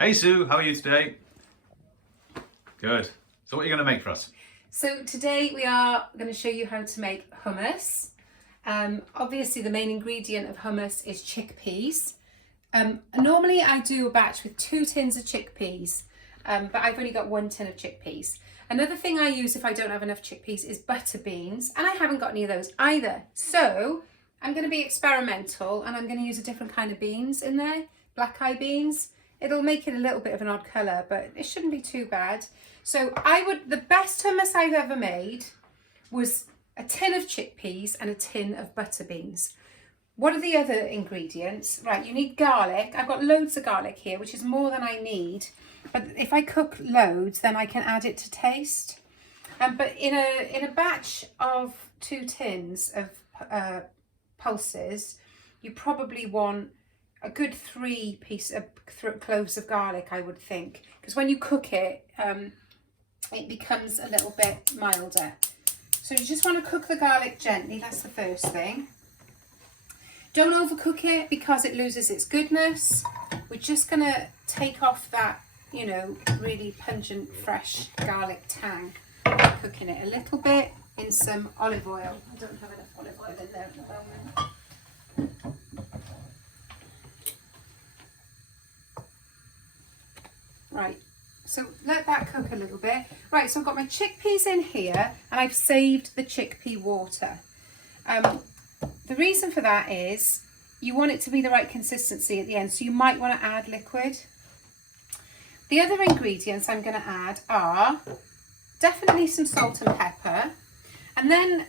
Hey Sue, how are you today? Good. So what are you going to make for us? So today we are going to show you how to make hummus. Obviously the main ingredient of hummus is chickpeas. Normally I do a batch with 2 tins of chickpeas, but I've only got 1 tin of chickpeas. Another thing I use if I don't have enough chickpeas is butter beans, and I haven't got any of those either. So I'm going to be experimental and I'm going to use a different kind of beans in there, black eye beans. It'll make it a little bit of an odd colour, but it shouldn't be too bad. So the best hummus I've ever made was a tin of chickpeas and a tin of butter beans. What are the other ingredients? Right, you need garlic. I've got loads of garlic here, which is more than I need. But if I cook loads, then I can add it to taste. But in a batch of 2 tins of pulses, you probably want a good 3 cloves of garlic, I would think, because when you cook it, it becomes a little bit milder. So you just want to cook the garlic gently. That's the first thing. Don't overcook it because it loses its goodness. We're just going to take off that, you know, really pungent, fresh garlic tang. Cooking it a little bit in some olive oil. I don't have enough olive oil in there at the moment. Right, so let that cook a little bit. Right, so I've got my chickpeas in here and I've saved the chickpea water. The reason for that is you want it to be the right consistency at the end, so you might want to add liquid. The other ingredients I'm going to add are definitely some salt and pepper, and then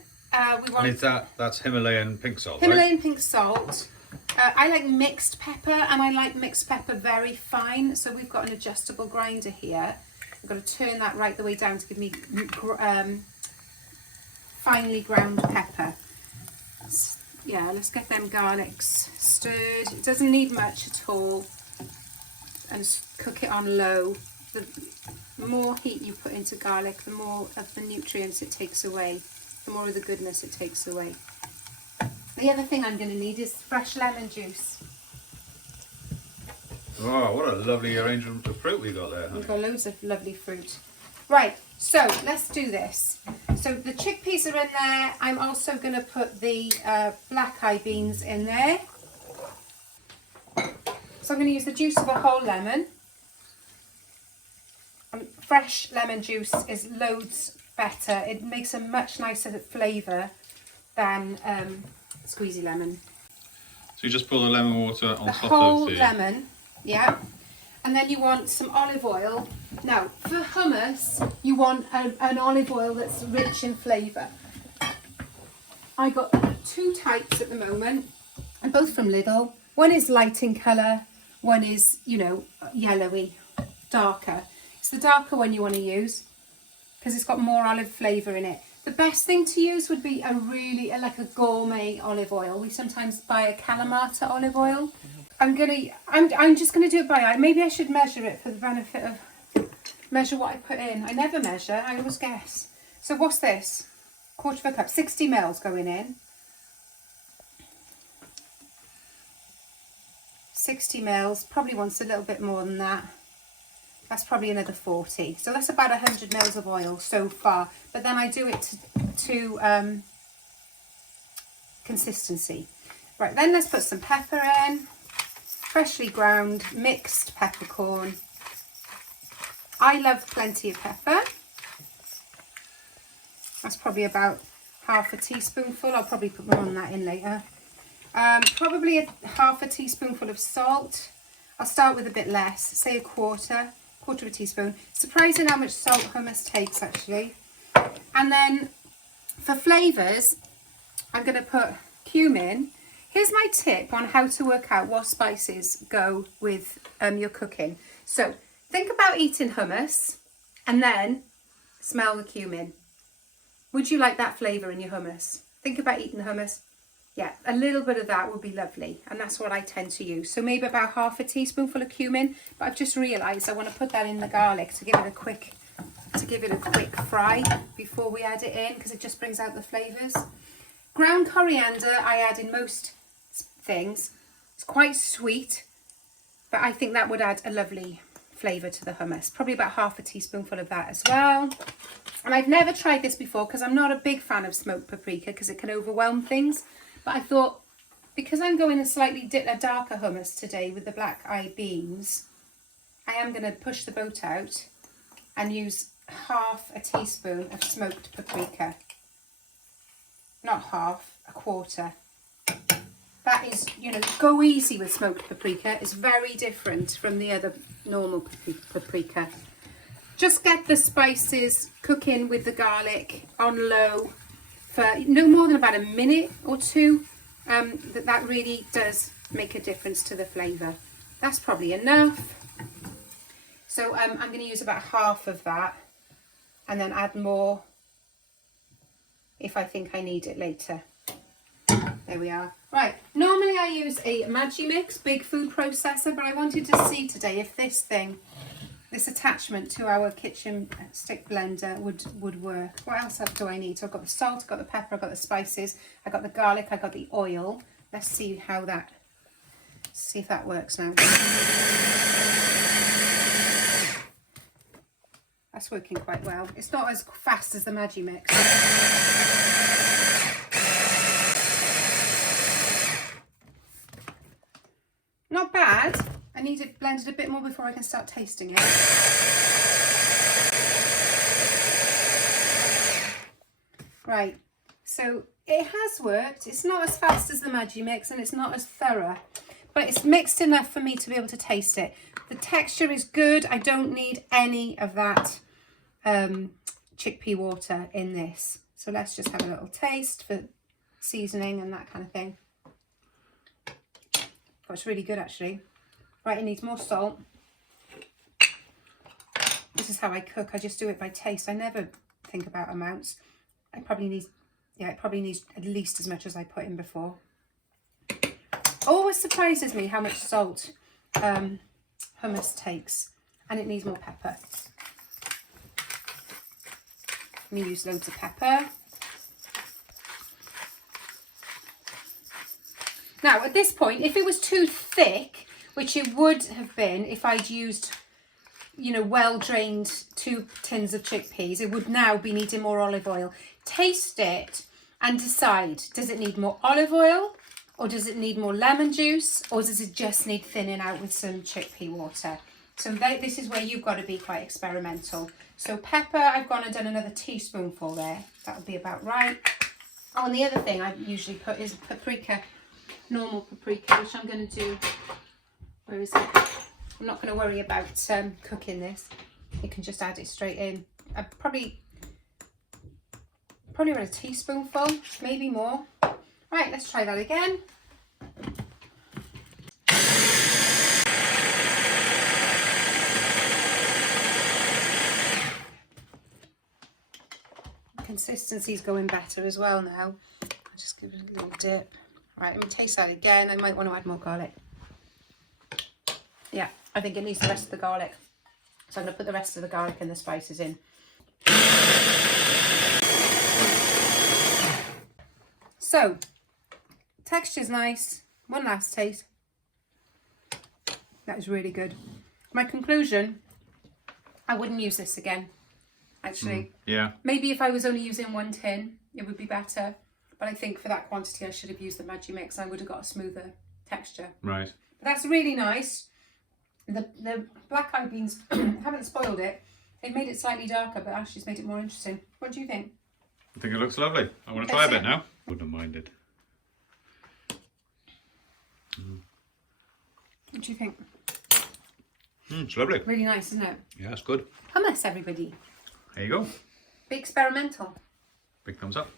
we want... And that's Himalayan pink salt, Himalayan right? pink salt. I like mixed pepper, and I like mixed pepper very fine, so we've got an adjustable grinder here. I've got to turn that right the way down to give me finely ground pepper. Yeah, let's get them garlics stirred. It doesn't need much at all, and just cook it on low. The more heat you put into garlic, the more of the nutrients it takes away, the more of the goodness it takes away. The other thing I'm going to need is fresh lemon juice. Oh, what a lovely arrangement of fruit we got there, honey. We've got loads of lovely fruit. Right, so let's do this. So the chickpeas are in there. I'm also going to put the black eye beans in there. So I'm going to use the juice of a whole lemon. Fresh lemon juice is loads better. It makes a much nicer flavour than squeezy lemon. So you just pour the lemon water on top of the... whole lemon, yeah. And then you want some olive oil. Now, for hummus, you want an olive oil that's rich in flavour. I got 2 types at the moment, and both from Lidl. One is light in colour, one is, you know, yellowy, darker. It's the darker one you want to use because it's got more olive flavour in it. The best thing to use would be like a gourmet olive oil. We sometimes buy a Kalamata olive oil. I'm just gonna do it by eye. Maybe I should measure it for the benefit of measure what I put in. I never measure, I always guess. So what's this? 1/4 cup, 60 mils going in. 60 mils, probably wants a little bit more than that. That's probably another 40. So that's about 100 mils of oil so far. But then I do it to consistency. Right, then let's put some pepper in. Freshly ground, mixed peppercorn. I love plenty of pepper. That's probably about 1/2 teaspoonful. I'll probably put more on that in later. Probably 1/2 teaspoonful of salt. I'll start with a bit less, say 1/4 of a teaspoon. Surprising how much salt hummus takes actually. And then for flavours, I'm going to put cumin. Here's my tip on how to work out what spices go with your cooking. So think about eating hummus and then smell the cumin. Would you like that flavour in your hummus? Think about eating hummus. Yeah, a little bit of that would be lovely, and that's what I tend to use. So maybe about 1/2 teaspoonful of cumin, but I've just realised I want to put that in the garlic to give it a quick fry before we add it in, because it just brings out the flavours. Ground coriander I add in most things. It's quite sweet, but I think that would add a lovely flavour to the hummus. Probably about half a teaspoonful of that as well. And I've never tried this before because I'm not a big fan of smoked paprika because it can overwhelm things. But I thought, because I'm going a slightly darker hummus today with the black eye beans, I am going to push the boat out and use half a teaspoon of smoked paprika. Not half, a quarter. That is, you know, go easy with smoked paprika. It's very different from the other normal paprika. Just get the spices cooking with the garlic on low for no more than about a minute or two. That really does make a difference to the flavour. That's probably enough. So I'm going to use about half of that and then add more if I think I need it later. There we are. Right, normally I use a Magimix big food processor, but I wanted to see today if this thing, this attachment to our kitchen stick blender would work. What else do I need? So I've got the salt, I've got the pepper, I've got the spices, I've got the garlic, I've got the oil. Let's see how that, see if that works now. That's working quite well. It's not as fast as the Magimix. Not bad. I need it blended a bit more before I can start tasting it. Right, so it has worked. It's not as fast as the Magimix and it's not as thorough, but it's mixed enough for me to be able to taste it. The texture is good. I don't need any of that chickpea water in this. So let's just have a little taste for seasoning and that kind of thing. Oh, it's really good actually. Right, it needs more salt. This is how I cook. I just do it by taste. I never think about amounts. It probably needs at least as much as I put in before. Always surprises me how much salt hummus takes, and it needs more pepper. I'm gonna use loads of pepper. Now, at this point, if it was too thick, which it would have been if I'd used, you know, well-drained 2 tins of chickpeas, it would now be needing more olive oil. Taste it and decide, does it need more olive oil, or does it need more lemon juice, or does it just need thinning out with some chickpea water? So this is where you've got to be quite experimental. So pepper, I've gone and done another teaspoonful there. That would be about right. Oh, and the other thing I usually put is paprika. Normal paprika, which I'm going to do. Where is it? I'm not going to worry about cooking this. You can just add it straight in. I probably around a teaspoonful, maybe more. Right, let's try that again. Consistency's going better as well now. I'll just give it a little dip. Right, let me taste that again. I might want to add more garlic. Yeah, I think it needs the rest of the garlic. So I'm going to put the rest of the garlic and the spices in. So, texture's nice. One last taste. That is really good. My conclusion, I wouldn't use this again, actually. Yeah. Maybe if I was only using 1 tin, it would be better. But I think for that quantity, I should have used the Magimix. I would have got a smoother texture. Right. But that's really nice. The black eyed beans haven't spoiled it. They've med it slightly darker, but actually it's made it more interesting. What do you think? I think it looks lovely. I want to try a bit now. Wouldn't have minded. What do you think? It's lovely. Really nice, isn't it? Yeah, it's good. Hummus, everybody. There you go. Be experimental. Big thumbs up.